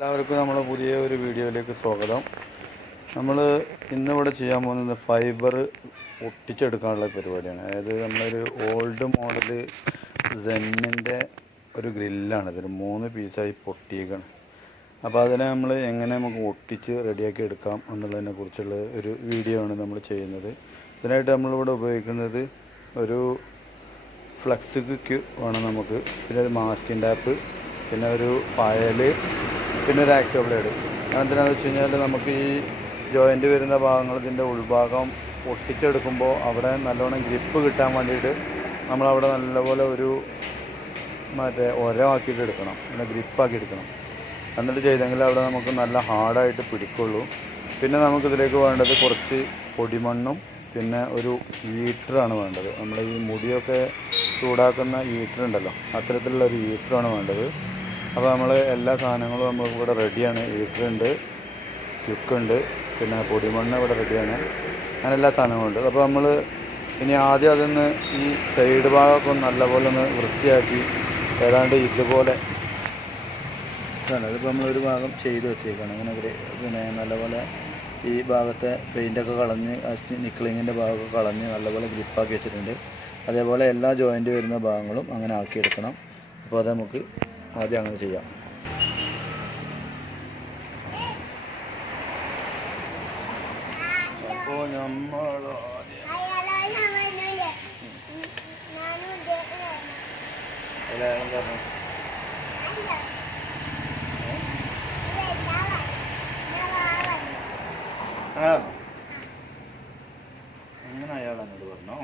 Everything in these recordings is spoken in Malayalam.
എല്ലാവർക്കും നമ്മുടെ പുതിയ ഒരു വീഡിയോയിലേക്ക് സ്വാഗതം. നമ്മൾ ഇന്നിവിടെ ചെയ്യാൻ പോകുന്നത് ഫൈബർ ഒട്ടിച്ചെടുക്കാനുള്ള പരിപാടിയാണ്. അതായത് നമ്മളൊരു ഓൾഡ് മോഡൽ സെന്നിൻ്റെ ഒരു ഗ്രില്ലാണ്. ഇതൊരു 3 പീസായി പൊട്ടിയേക്കാണ്. അപ്പോൾ അതിനെ നമ്മൾ എങ്ങനെ നമുക്ക് ഒട്ടിച്ച് റെഡിയാക്കി എടുക്കാം എന്നുള്ളതിനെ കുറിച്ചുള്ള ഒരു വീഡിയോ ആണ് നമ്മൾ ചെയ്യുന്നത്. ഇതിനായിട്ട് നമ്മളിവിടെ ഉപയോഗിക്കുന്നത് ഒരു ഫ്ലെക്സ് ക്വിക്ക് വേണം നമുക്ക്, പിന്നെ ഒരു മാസ്കിൻ ടാപ്പ്, പിന്നെ ഒരു ഫയല്, പിന്നെ ഒരു ആക്സോ ബ്ലേഡ്. എന്തിനാണെന്ന് വെച്ച് കഴിഞ്ഞാൽ നമുക്ക് ഈ ജോയിൻ്റ് വരുന്ന ഭാഗങ്ങൾ ഇതിൻ്റെ ഉൾഭാഗം ഒട്ടിച്ചെടുക്കുമ്പോൾ അവിടെ നല്ലോണം ഗ്രിപ്പ് കിട്ടാൻ വേണ്ടിയിട്ട് നമ്മളവിടെ നല്ലപോലെ ഒരു ഒരമാക്കിയിട്ട് എടുക്കണം, പിന്നെ ഗ്രിപ്പാക്കി എടുക്കണം. എന്നിട്ട് ചെയ്തെങ്കിൽ അവിടെ നമുക്ക് നല്ല ഹാർഡായിട്ട് പിടിക്കുള്ളൂ. പിന്നെ നമുക്കിതിലേക്ക് വേണ്ടത് കുറച്ച് പൊടിമണ്ണും പിന്നെ ഒരു ഹീറ്ററാണ് വേണ്ടത്. നമ്മൾ ഈ മുടിയൊക്കെ ചൂടാക്കുന്ന ഹീറ്റർ ഉണ്ടല്ലോ, അത്തരത്തിലുള്ള ഒരു ഹീറ്ററാണ് വേണ്ടത്. അപ്പോൾ നമ്മൾ എല്ലാ സാധനങ്ങളും നമുക്കിവിടെ റെഡിയാണ്. ഹീറ്ററുണ്ട്, ക്യുക്കുണ്ട്, പിന്നെ പൊടിമണ്ണ് ഇവിടെ റെഡിയാണ്. അങ്ങനെ എല്ലാ സാധനങ്ങളും ഉണ്ട്. അപ്പോൾ നമ്മൾ ഇനി ആദ്യം അതിന്ന് ഈ സൈഡ് ഭാഗമൊക്കെ നല്ലപോലെ ഒന്ന് വൃത്തിയാക്കി ഏതാണ്ട് ഇതുപോലെ ഇതിപ്പോൾ നമ്മളൊരു ഭാഗം ചെയ്ത് വെച്ചേക്കാണ്. അങ്ങനെ പിന്നെ നല്ലപോലെ ഈ ഭാഗത്തെ പെയിൻ്റൊക്കെ കളഞ്ഞ് നിക്ലിങ്ങിൻ്റെ ഭാഗമൊക്കെ കളഞ്ഞ് നല്ലപോലെ ഗ്രിപ്പാക്കി വെച്ചിട്ടുണ്ട്. അതേപോലെ എല്ലാ ജോയിൻ്റ് വരുന്ന ഭാഗങ്ങളും അങ്ങനെ ആക്കിയെടുക്കണം. അപ്പോൾ അത് നമുക്ക് ആദ്യം അങ്ങനെ ചെയ്യാം. അപ്പോൾ നമ്മൾ അങ്ങനെ അയാൾ എന്നോട് പറഞ്ഞോ.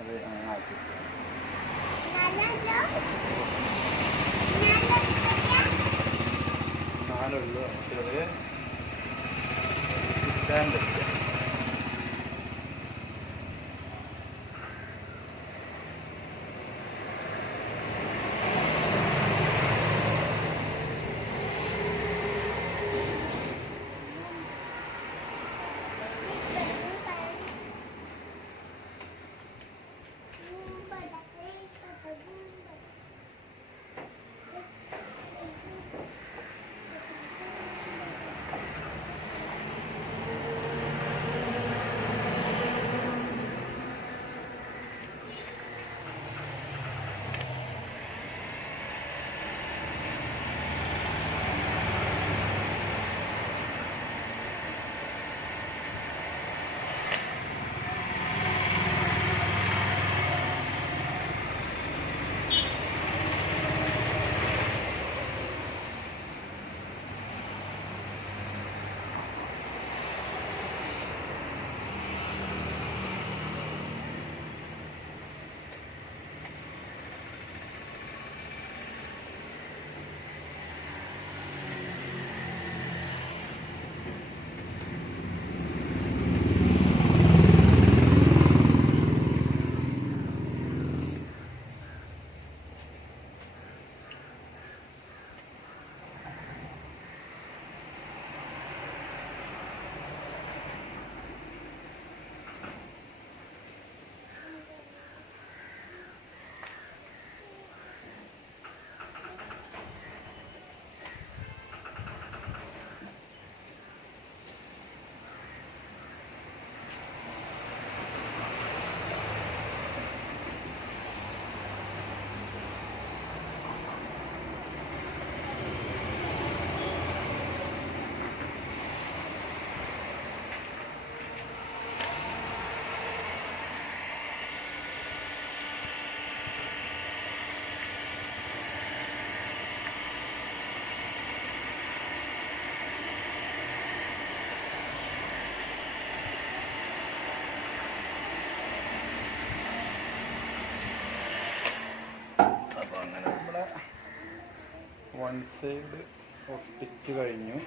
അതെ, അങ്ങനെ ആക്കി നാലുള്ളൂ. പക്ഷേ കിട്ടാൻ പറ്റില്ല. വൺ സൈഡ് ഒട്ടിച്ച് കഴിഞ്ഞു.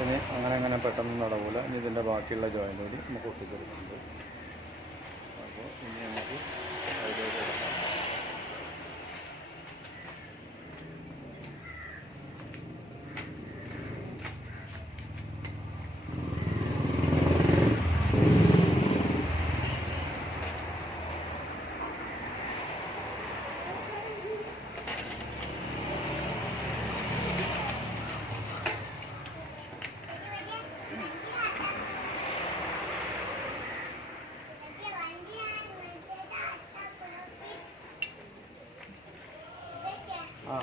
ഇനി അങ്ങനെ പെട്ടെന്ന് നടക്കൂല. ഇനി ഇതിൻ്റെ ബാക്കിയുള്ള ജോയിൻ്റ് കൂടി നമുക്ക് ഒട്ടിച്ചെടുക്കുന്നുണ്ട്. അപ്പോൾ ഇനി നമുക്ക് അതിലേക്ക് എടുക്കാം. ആ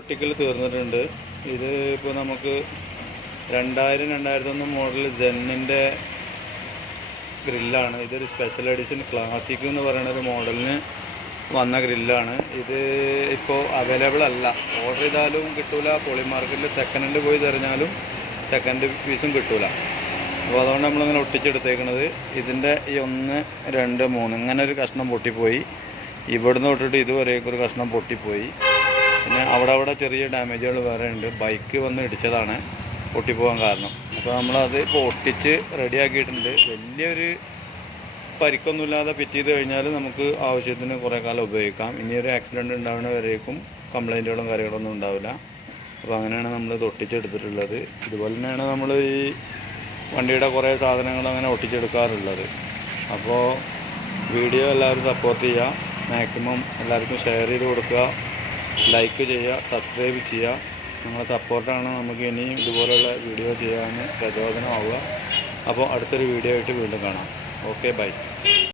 ഒട്ടിക്കൽ തീർന്നിട്ടുണ്ട്. ഇത് ഇപ്പോൾ നമുക്ക് 2000-2001 മോഡൽ ജെന്നിൻ്റെ ഗ്രില്ലാണ്. ഇതൊരു സ്പെഷ്യൽ എഡിഷൻ ക്ലാസിക് എന്ന് പറയുന്ന ഒരു മോഡലിന് വന്ന ഗ്രില്ലാണ്. ഇത് ഇപ്പോൾ അവൈലബിൾ അല്ല. ഓർഡർ ചെയ്താലും കിട്ടൂല. പോളി മാർക്കറ്റിൽ സെക്കൻഡ് ഹാൻഡ് പോയി തിരഞ്ഞാലും സെക്കൻഡ് പീസും കിട്ടൂല. അപ്പോൾ അതുകൊണ്ട് നമ്മളിങ്ങനെ ഒട്ടിച്ചെടുത്തേക്കുന്നത്. ഇതിൻ്റെ ഈ 1, 2, 3 ഇങ്ങനെ ഒരു കഷ്ണം പൊട്ടിപ്പോയി. ഇവിടുന്ന് തൊട്ടിട്ട് ഇതുവരേക്കും ഒരു കഷ്ണം പൊട്ടിപ്പോയി. പിന്നെ അവിടെ ചെറിയ ഡാമേജുകൾ വേറെ ഉണ്ട്. ബൈക്ക് വന്ന് ഇടിച്ചതാണ് പൊട്ടിപ്പോകാൻ കാരണം. അപ്പോൾ നമ്മളത് ഇപ്പോൾ ഒട്ടിച്ച് റെഡിയാക്കിയിട്ടുണ്ട്. വലിയൊരു പരിക്കൊന്നുമില്ലാതെ ഫിറ്റ് ചെയ്ത് കഴിഞ്ഞാൽ നമുക്ക് ആവശ്യത്തിന് കുറേ കാലം ഉപയോഗിക്കാം. ഇനിയൊരു ആക്സിഡൻറ്റ് ഉണ്ടാവുന്നവരേക്കും കംപ്ലൈൻറ്റുകളും കാര്യങ്ങളൊന്നും ഉണ്ടാവില്ല. അപ്പോൾ അങ്ങനെയാണ് നമ്മൾ ഒട്ടിച്ചെടുത്തിട്ടുള്ളത്. ഇതുപോലെ തന്നെയാണ് നമ്മൾ ഈ വണ്ടിയുടെ കുറേ സാധനങ്ങൾ അങ്ങനെ ഒട്ടിച്ചെടുക്കാറുള്ളത്. അപ്പോൾ വീഡിയോ എല്ലാവരും സപ്പോർട്ട് ചെയ്യുക. മാക്സിമം എല്ലാവർക്കും ഷെയർ ചെയ്ത് കൊടുക്കുക, ലൈക്ക് ചെയ്യുക, സബ്സ്ക്രൈബ് ചെയ്യുക. നിങ്ങളുടെ സപ്പോർട്ടാണ് നമുക്ക് ഇനിയും ഇതുപോലുള്ള വീഡിയോ ചെയ്യാൻ പ്രചോദനമാവുക. അപ്പോൾ അടുത്തൊരു വീഡിയോ ആയിട്ട് വീണ്ടും കാണാം. Okay, by.